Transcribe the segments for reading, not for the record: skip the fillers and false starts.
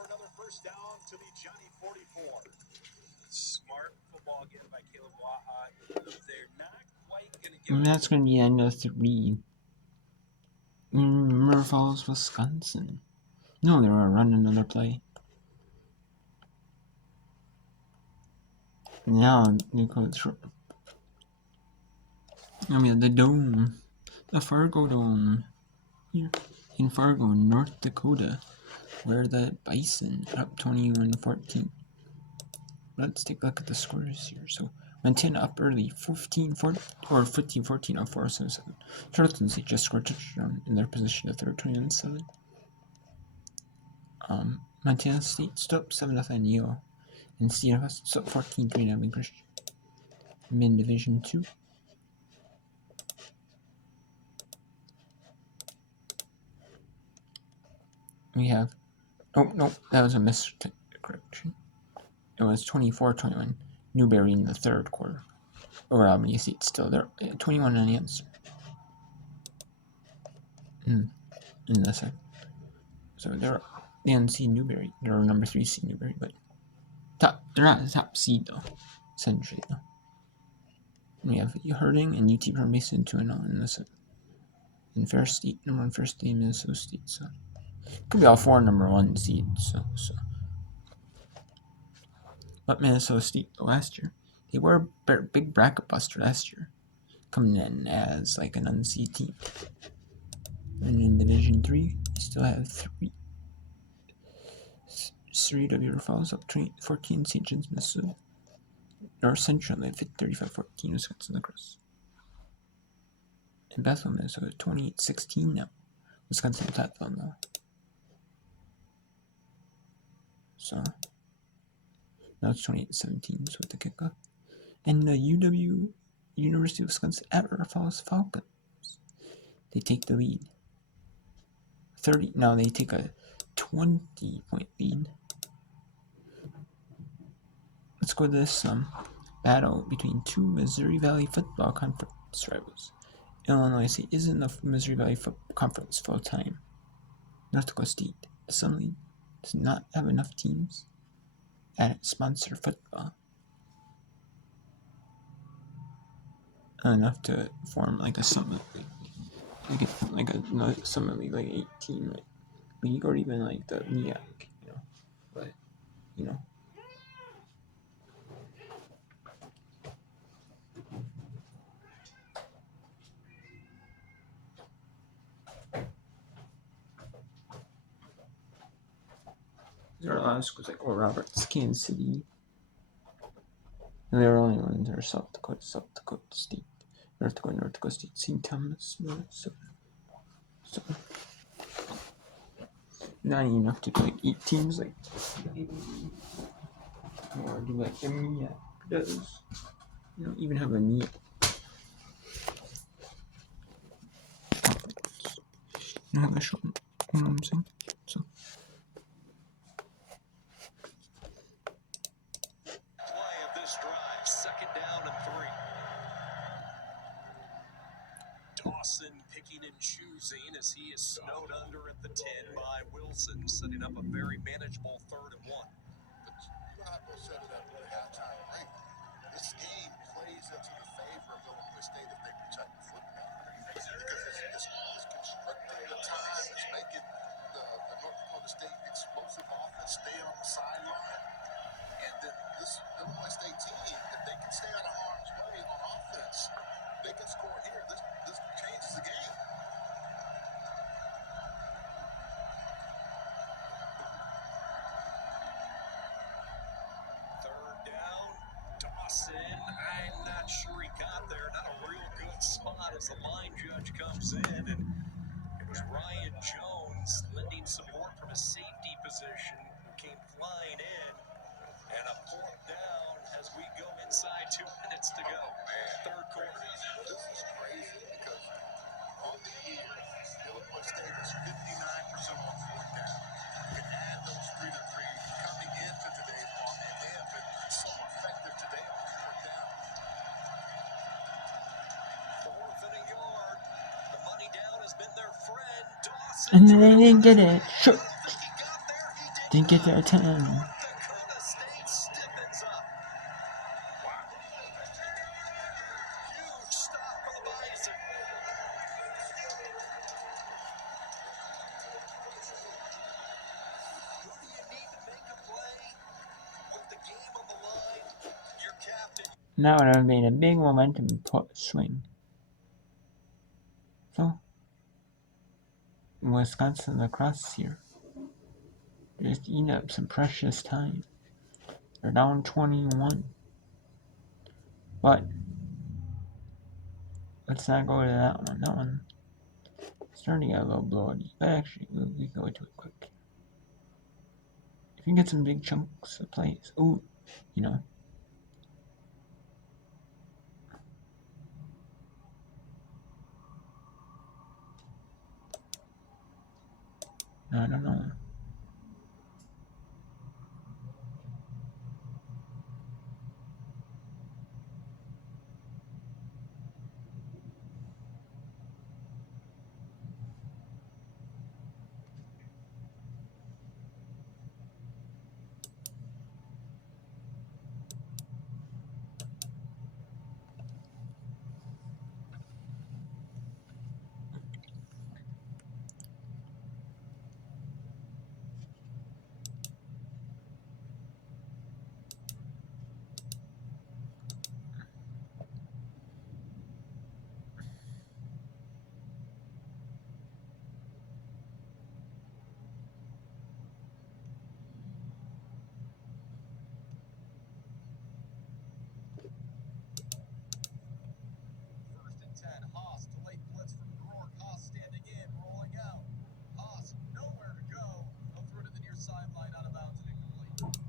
for another first down to the Johnny 44. Smart football again by Caleb Waha. They're not quite going to give And that's going to be the end of 3. River Falls, Wisconsin. No, they were running another play. Now they go through. The Dome. The Fargo Dome. Here in Fargo, North Dakota, where the Bison are up 21-14. Let's take a look at the scores here. So Montana up early, 15-14 or 15-14 on 4-7. Charleston State just scored a touchdown in their position at third, 21-7. Montana State stood up 7-0 Yale, and CFS stood up 14-3 at Christian. In Division 2. We have, no, that was a miscorrection. It was 24-21, Newberry in the third quarter. Over Albany State still there, 21 on the answer. In the second. So they're the NC Newberry. They're number 3 seed Newberry, but they're not the top seed though, essentially though. We have Herding and UT Perm Mason 2-0 in the in First State, number 1 First State, Minnesota State. So could be all 4 number 1 seeds. So. But Minnesota State last year, they were a big bracket buster last year, coming in as like an unseeded team. And in Division 3, we still have 3. W Falls up 14, St. John's, Minnesota. North Central, they fit 35-14, Wisconsin Lacrosse. In Bethel, Minnesota, 28-16 now. Wisconsin Platteville now. So now it's 28-17 with the kickoff. And the University of Wisconsin at River Falls Falcons, they take the lead. 30. Now they take a 20-point lead. Let's go to this battle between 2 Missouri Valley Football Conference rivals. Illinois State is in the Missouri Valley Conference full time. North Dakota State suddenly does not have enough teams at sponsor football enough to form like a summit like a summit league, like 18 league, or even like the NEAC, but there are a lot of schools like Oral Roberts, Kansas City, and there are only ones that are South Dakota State, North Dakota State, St. Thomas, Minnesota. So not enough to do like 8 teams like or do like NEAC does. Even have a NEAC. Have a short, you know what I'm saying? So. Play of this drive, 2nd down and 3. Dawson picking and choosing as he is snowed under at the 10 by Wilson, setting up a very manageable 3rd and 1. But you don't have to set it up at halftime break. This game plays into the favor of Illinois State if they protect the football. Because it's constricting the time, it's making the North Dakota State explosive offense stay on the sideline. And then this Illinois State team, if they can stay out of harm's way on offense, they can score here. This changes the game. I'm not sure he got there. Not a real good spot as the line judge comes in. And it was Ryan Jones lending support from a safety position who came flying in. And a 4th down as we go inside 2 minutes to go. 3rd quarter. This is crazy because on the year, Illinois State is 59% on 4th down. You can add those 3 to 3 coming into today's ball, and they have been so effective today on 4th down. 4th and a yard. The money down has been their friend, Dawson. And then they did it. Sure. I don't think he got there. He did. Didn't get their 10. Dakota State stiffens up. Huge stop for the Bison. Who do you need to make a play? With the game on the line, your captain. That would have made a big momentum swing. So, Wisconsin lacrosse here. Just eating up some precious time. They're down 21. But let's not go to that one. That one starting to get a little bloody. But actually, we go into it quick. If you can get some big chunks of plays, ooh, you know. I don't know. First and 10, Haas to late blitz from Rourke. Haas standing in, rolling out. Haas nowhere to go. They'll throw to the near sideline, out of bounds and incomplete.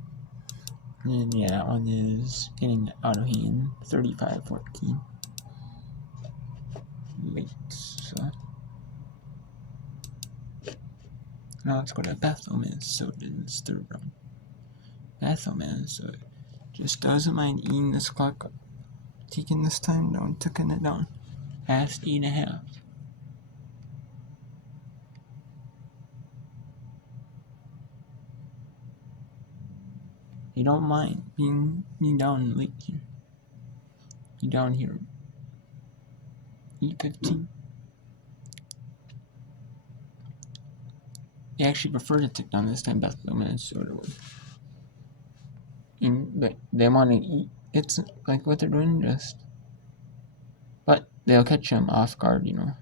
And yeah, that one is getting out of hand. 35-14. Late. So now let's go to Bethel, Minnesota in this third round. Bethel, Minnesota just doesn't mind eating this clock up. Taking this time down, taking it down. Past 8.5. You don't mind being down late here. You down here. 8:15. They actually prefer to take down this time, Bethel, Minnesota would. But they want to eat. It's like what they're doing, just. But they'll catch them off guard, you know.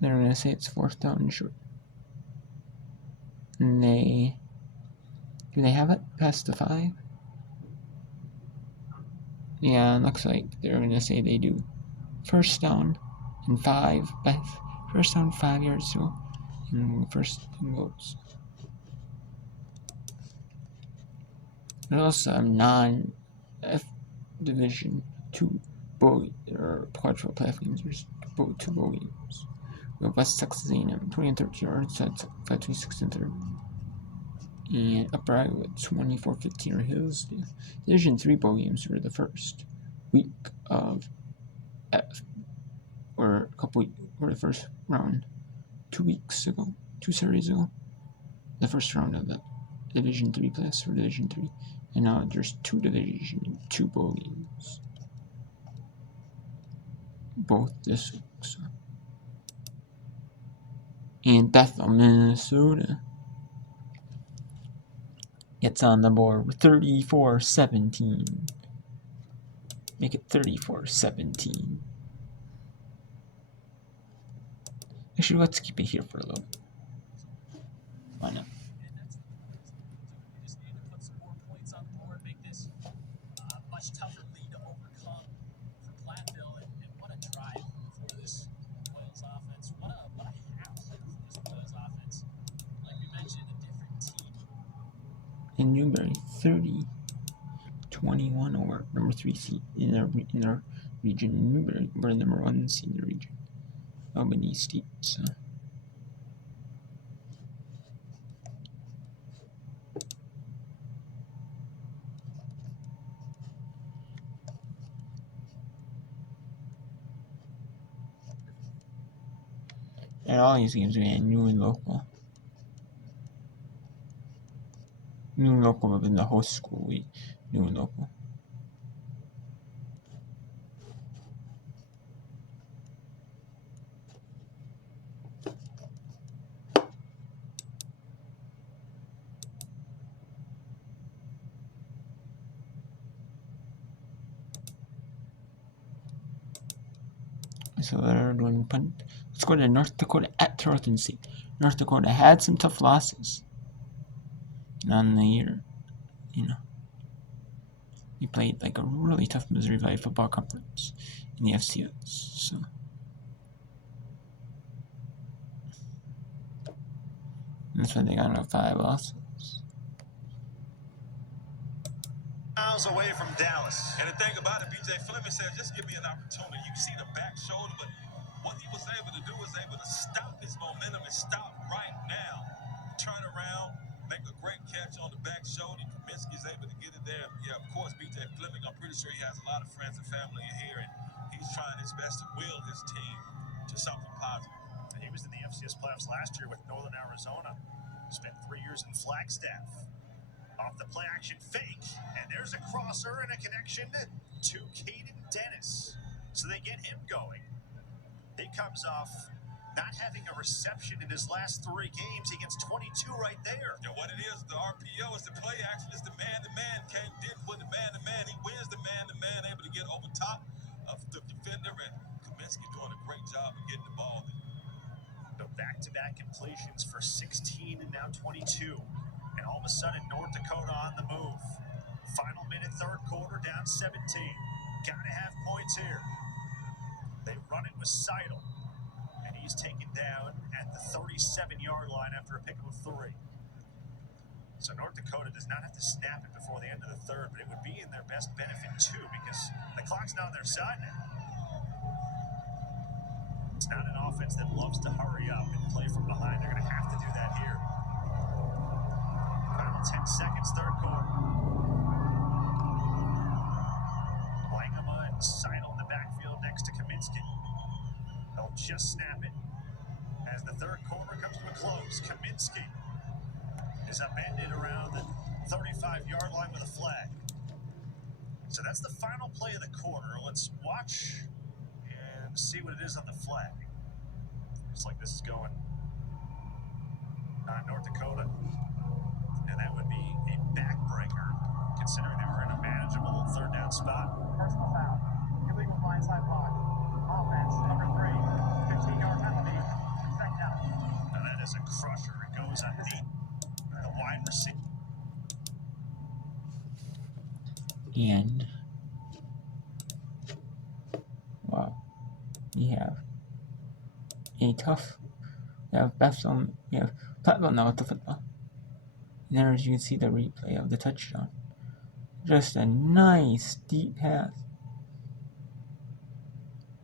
They're going to say it's 4th down and short. And do they have it past the 5? Yeah, it looks like they're going to say they do. 1st down and 5. First down, 5 yards to go. And first and goes. There's also a non-F Division 2 bowl, or quadruple playoff games. There's 2 bowl games. We have West Texas A&M, 20 and 13 yards, that's 5-26 and 3rd. And Upper Iowa, 24-15 or Hills. Division 3 bowl games were the first week of F, or the first round 2 weeks ago, 2 series ago. The first round of the Division 3 playoffs for Division 3. And now there's 2 Division 2 bowl games. Both this week, so. And Bethel, Minnesota gets on the board with 34-17. Make it 34-17. Actually, let's keep it here for a little bit. Why not? We just need to put some more points on the board, make this a much tougher lead to overcome for Platteville. And what a drive for this Wales offense. What a half for this Wales offense. Like we mentioned, a different team. In Newberry, 30-21 over number 3 seed in our region. Newberry, we're the number 1 seed in the region. Albany State, so. And all these games are new and local. New local within the host school. New local. So they're doing punt. Let's go to North Dakota at Tarleton State. North Dakota had some tough losses on the year. We played like a really tough Missouri Valley football conference in the FCS. So that's why they got 5 losses. Miles away from Dallas. And the thing about it, BJ Fleming said, just give me an opportunity. You see the back shoulder, but what he was able to do was able to stop his momentum and stop right now. Turn around, make a great catch on the back shoulder. Kaminsky's able to get it there. Yeah, of course, BJ Fleming, I'm pretty sure he has a lot of friends and family in here, and he's trying his best to will his team to something positive. And he was in the FCS playoffs last year with Northern Arizona. Spent 3 years in Flagstaff. Off the play action fake, and there's a crosser and a connection to Caden Dennis. So they get him going. He comes off not having a reception in his last 3 games. He gets 22 right there. And what it is, the RPO is the play action, is the man-to-man. Came didn't win the man-to-man. He wins the man-to-man, able to get over top of the defender, and Kaminsky doing a great job of getting the ball there. So back-to-back completions for 16 and now 22. And all of a sudden, North Dakota on the move. Final minute, third quarter, down 17. Gotta have points here. They run it with Seidel. And he's taken down at the 37-yard line after a pickup of 3. So North Dakota does not have to snap it before the end of the third, but it would be in their best benefit, too, because the clock's not on their side now. It's not an offense that loves to hurry up and play from behind. They're going to have to do that here. Final 10 seconds, third quarter. Langema and Seidel in the backfield next to Kaminsky. They'll just snap it. As the third quarter comes to a close, Kaminsky is upended around the 35-yard line with a flag. So that's the final play of the quarter. Let's watch and see what it is on the flag. Looks like this is going on North Dakota. And that would be a backbreaker, considering they were in a manageable third down spot. Personal foul. Illegal blindside block. Offense, number 3. 15-yard penalty. Second down. Now that is a crusher. It goes on deep. The wide receiver. And wow, we have Bethel, we have Platteville now with the football. And there, as you can see, the replay of the touchdown. Just a nice deep pass.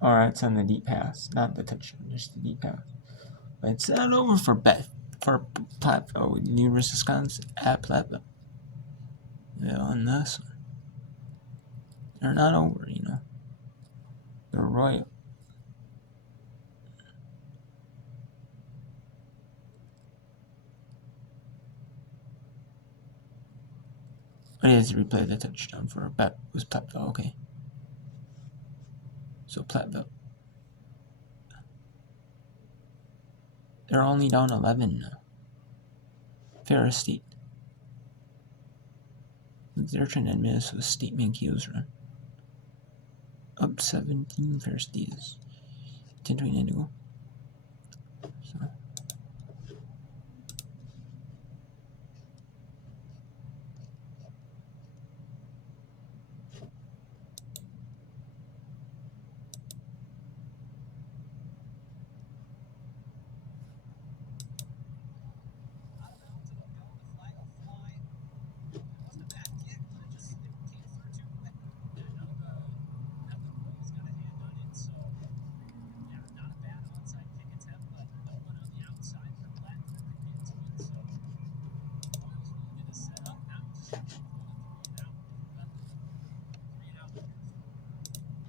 Or it's on the deep pass, not the touchdown, just the deep pass. But it's not over for Platteville, University of Wisconsin at Platteville. Yeah, on this one. They're not over, They're royal. But it is replay the touchdown for was Platteville, okay. So Platteville. They're only down 11 now. Ferris State. They're trying to end Minnesota State Mankato's run. Up 17, Ferris State is 10:29 to go. So.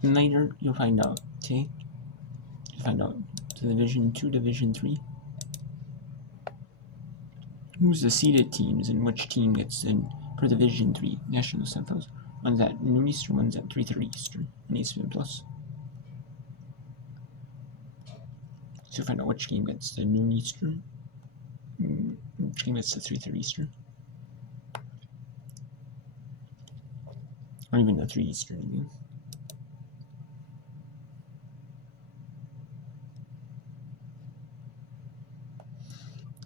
And later, you'll find out, okay? You'll find out to Division 2, Division 3. Who's the seeded teams and which team gets in per Division 3 national semifinals? One's at noon Eastern, one's at 3:30 Eastern on ESPN Plus. So find out which game gets the noon Eastern, which game gets the 3:30 Eastern, or even the 3 Eastern game.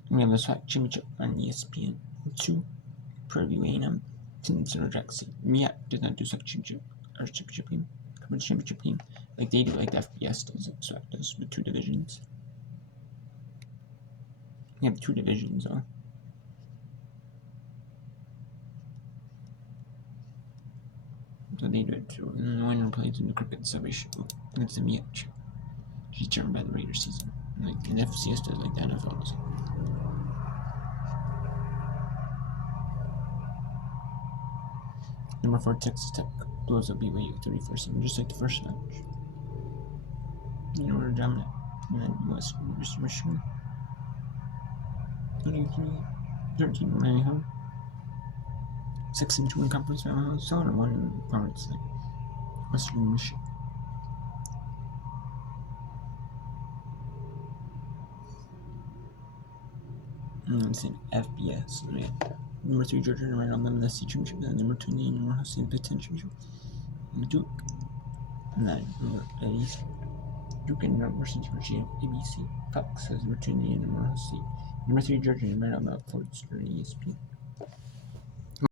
We have the SWAC Championship on ESPN 2. Preview A&M. Consider Jackson. MEAC does not do SWAC Championship game. Conference Championship game. Like they do, like the FBS does, like SWAC does with 2 divisions. We have 2 divisions though. So they do it too. And the winner plays in the cricket submission against the MEAC. She's determined by the regular season. Like an FCS does, like the NFL does. Number 4 Texas Tech blows up BYU 34-7, just like the first match. We're dominant. And then Western Michigan. 13 when I home. 6-2 in conference finals. So on 1 in conference like Western Michigan. And then it's in FBS. Right? Number 3 Georgia, number 11 the SEC championship, and number 20 number hosting the Big Ten championship. Duke. And then number 8 Duke and University of Virginia ABC. Fox has number 20 and number hosting. Number 3 Georgia, number 11 Florida State ESPN.